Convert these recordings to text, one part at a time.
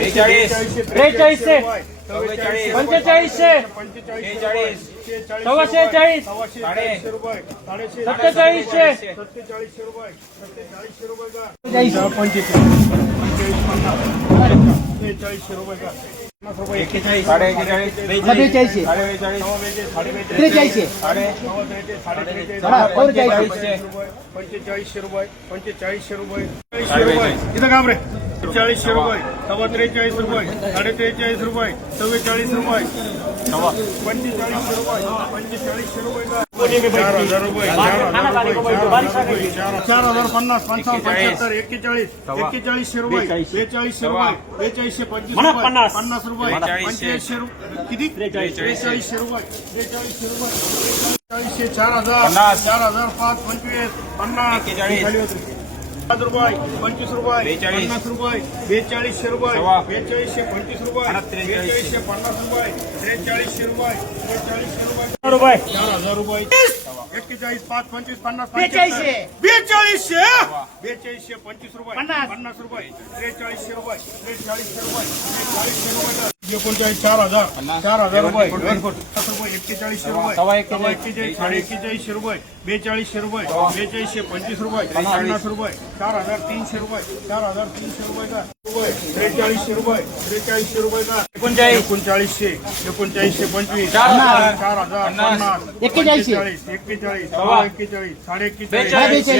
त्रेचाळीसशे, पंचेचाळीसशे, सव्वाशे चाळीस, सत्तेचाळीसशे, सत्तेचाळीसशे, त्रेचाळीसशे, पंचेचाळीसशे रुपये, पंचेचाळीसशे रुपये, इथं काम रे 40 रुपये, सव्वा 43 रुपये, साडे 43 रुपये, 44 रुपये, 45 रुपये, 45 रुपये, 4000 रुपये, 4050, 55, 41, 41 रुपये, 42 रुपये, 42, 25 रुपये, 50 रुपये, 85 रुपये, किती 43 रुपये, 43 रुपये, 4000, 5, 25, 50, 5 रुपये, 25 रुपये, 50 रुपये, 42 रुपये, 42, 25 रुपये, 42, 50 रुपये, 43 रुपये, 43 रुपये, 4000 रुपये, 41, 5, 25, 50, 42, 42, 25 रुपये, 50 रुपये, 43 रुपये, 43 रुपये, 43 रुपये, 39, 4000, 4000 रुपये, 41, 41 रुपये, 41, 41 रुपये, 42 रुपये, 42, 25 रुपये, 50 रुपये, 4300 रुपये, 4300 रुपये का 43 रुपये, 43 रुपये का 39, 3900, 25, 4000, 50, 41, 41, 41,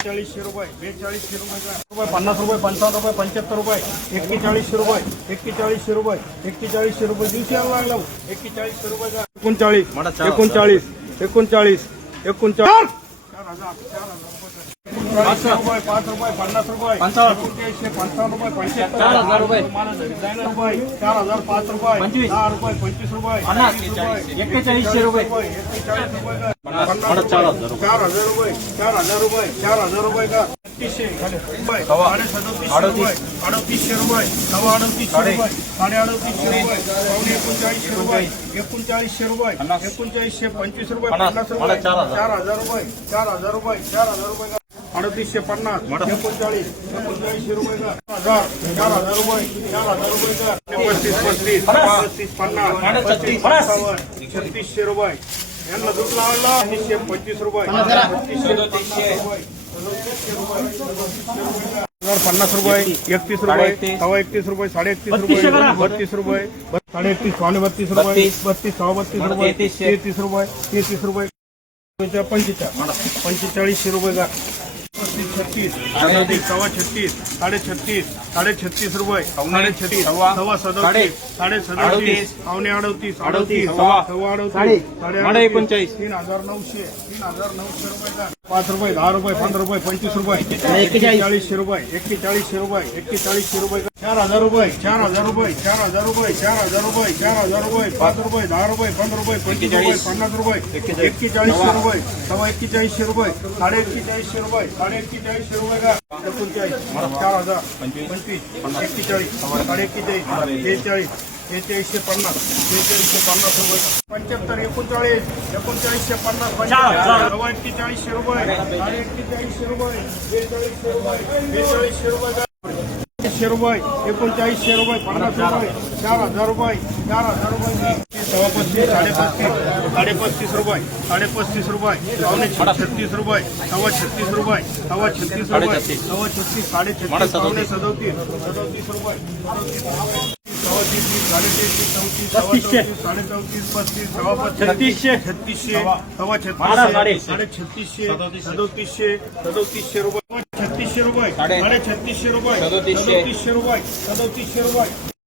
42 रुपये, 42 रुपये का 50 रुपये, 55 रुपये, 75 रुपये, 41 रुपये, 41 रुपये, 41 रुपये दिवशी यायला लागला 41 रुपये का 39, 39, 39, 39, 5 रुपये, 50 रुपये, 55 रुपये, 4000 रुपये, 4000 रुपये, 4000, 5 रुपये, 10 रुपये, 25 रुपये, 41 रुपये, 41 रुपये का 4000 रुपये, 4000 रुपये, 4000 रुपये का 3800 रुपये, 3800 रुपये, 3800 रुपये, 3800 रुपये, 39 रुपये, 3900 रुपये, 3900, 25 रुपये, 50 रुपये, 4000 रुपये, 4000 रुपये, 4000 रुपये का 3850, 39, 39 रुपये का 4000 रुपये, 4000 रुपये का 35, 50, 3600 रुपये, यांना दूध लावायला 25 रुपये, 50 रुपये, 31 रुपये, 31 रुपये, 31 रुपये, 32 रुपये, 31, 32 रुपये, 32, 32 रुपये, 33 रुपये, 33 रुपये, 45 रुपये का 36, 36, 36, 36, 36 रुपये, 36, 37, 37, 38, 3900, 3900 रुपये का 5 रुपये, 10 रुपये, 15 रुपये, 25 रुपये, 41 रुपये, 41 रुपये, 41 रुपये, 4000 रुपये, 4000 रुपये, 4000 रुपये, 4000 रुपये, 4000 रुपये, 5 रुपये, 10 रुपये, 15 रुपये, 25 रुपये, 50 रुपये, 41 रुपये, 41 रुपये, 41 रुपये, 41 रुपये का 39, 4000, 25, 41, 41, 43, 43, 4350, 4350 रुपये, 75, 39, 3950, 41 रुपये, 41 रुपये, 42 रुपये, 42 रुपये का 41 रुपये, 39 रुपये, 50 रुपये, 4000 रुपये, 4000 रुपये, 35, 35 रुपये, 35 रुपये, 36 रुपये, 36 रुपये, 36 रुपये, 36, 36, 37 रुपये, 37 रुपये, 34, 35, 36, 37, 36, 37 रुपये, 36 रुपये, 36 रुपये, 37 रुपये, 37 रुपये, 37 रुपये,